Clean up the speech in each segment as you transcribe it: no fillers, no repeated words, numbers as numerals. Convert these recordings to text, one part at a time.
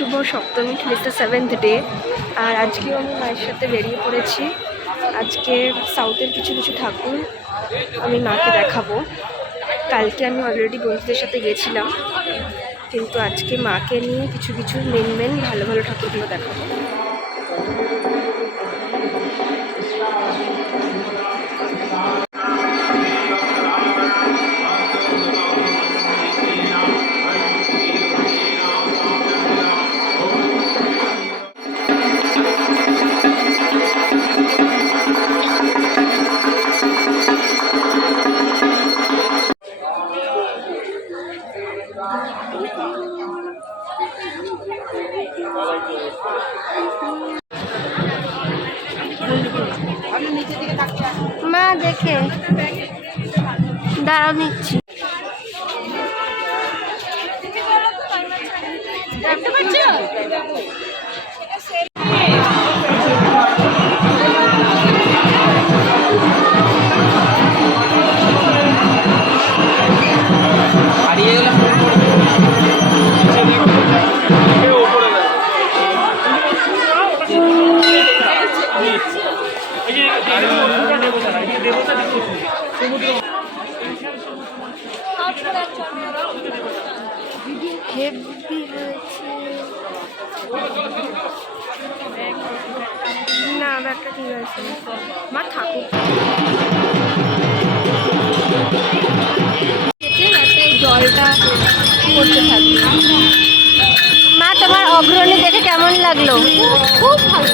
Shubho Saptami, today the 7th day. আর আজকেও আমি মায়ের সাথে বেরিয়ে পড়েছি। আজকে সাউথের কিছু কিছু ঠাকুর আমি মাকে দেখাবো। কালকে আমি অলরেডি বন্ধুদের সাথে গেছিলাম, কিন্তু আজকে মাকে নিয়ে কিছু কিছু মেন ভালো ভালো ঠাকুরগুলো দেখাবো। মা দেখে দাঁড়াও নিচ্ছি। দেখতে পাচ্ছ? না ব্যাগটা ঠিক আছে, মা ঠাকুর জলটা করতে থাকবে। মা তোমার অগ্রণী দেখে কেমন লাগলো? খুব ভালো।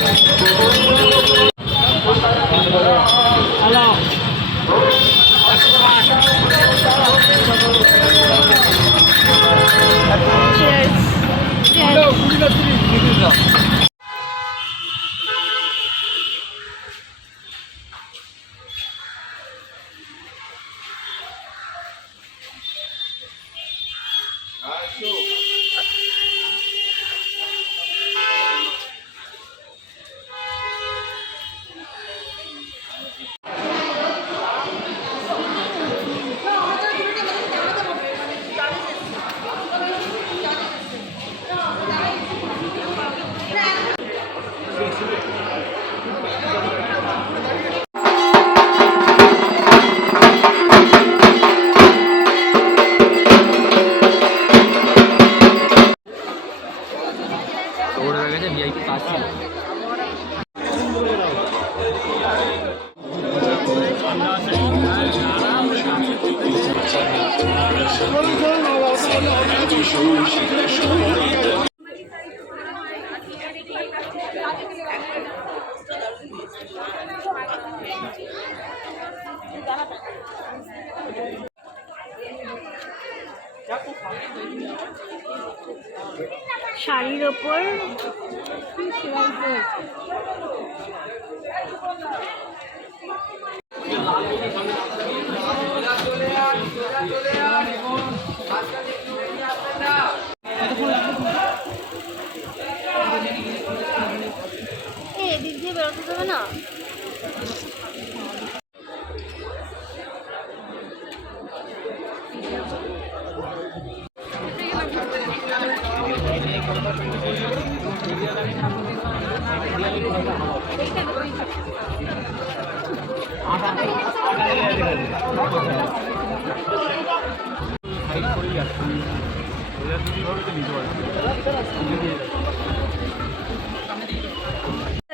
শাড়ির ওপর এদিক দিয়ে বেরোতে দেবে না।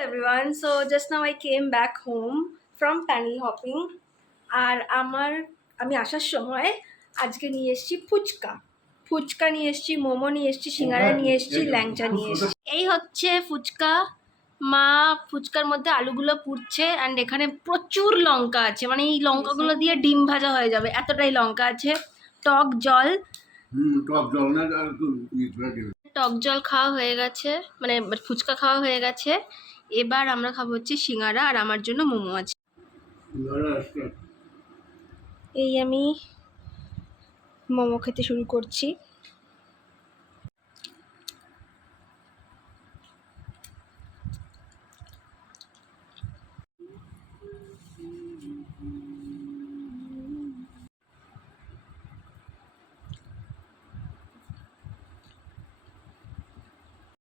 Everyone, so just now I came back home from panel hopping. আর আমি আসার সময় আজকে নিয়ে এসেছি ফুচকা নিয়ে এসেছি, মোমো নিয়ে এসেছি, সিঙ্গারা নিয়ে এসেছি, ল্যাংচা নিয়ে এসেছি। এই হচ্ছে ফুচকা। মা ফুচকার মধ্যে আলুগুলো পুড়ছে, অ্যান্ড এখানে প্রচুর লঙ্কা আছে, মানে এই লঙ্কাগুলো দিয়ে ডিম ভাজা হয়ে যাবে, এতটাই লঙ্কা আছে। টক জল খাওয়া হয়ে গেছে, মানে ফুচকা খাওয়া হয়ে গেছে। এবার আমরা খাবো হচ্ছে সিঙ্গারা, আর আমার জন্য মোমো আছে। এই আমি মোমো খেতে শুরু করছি।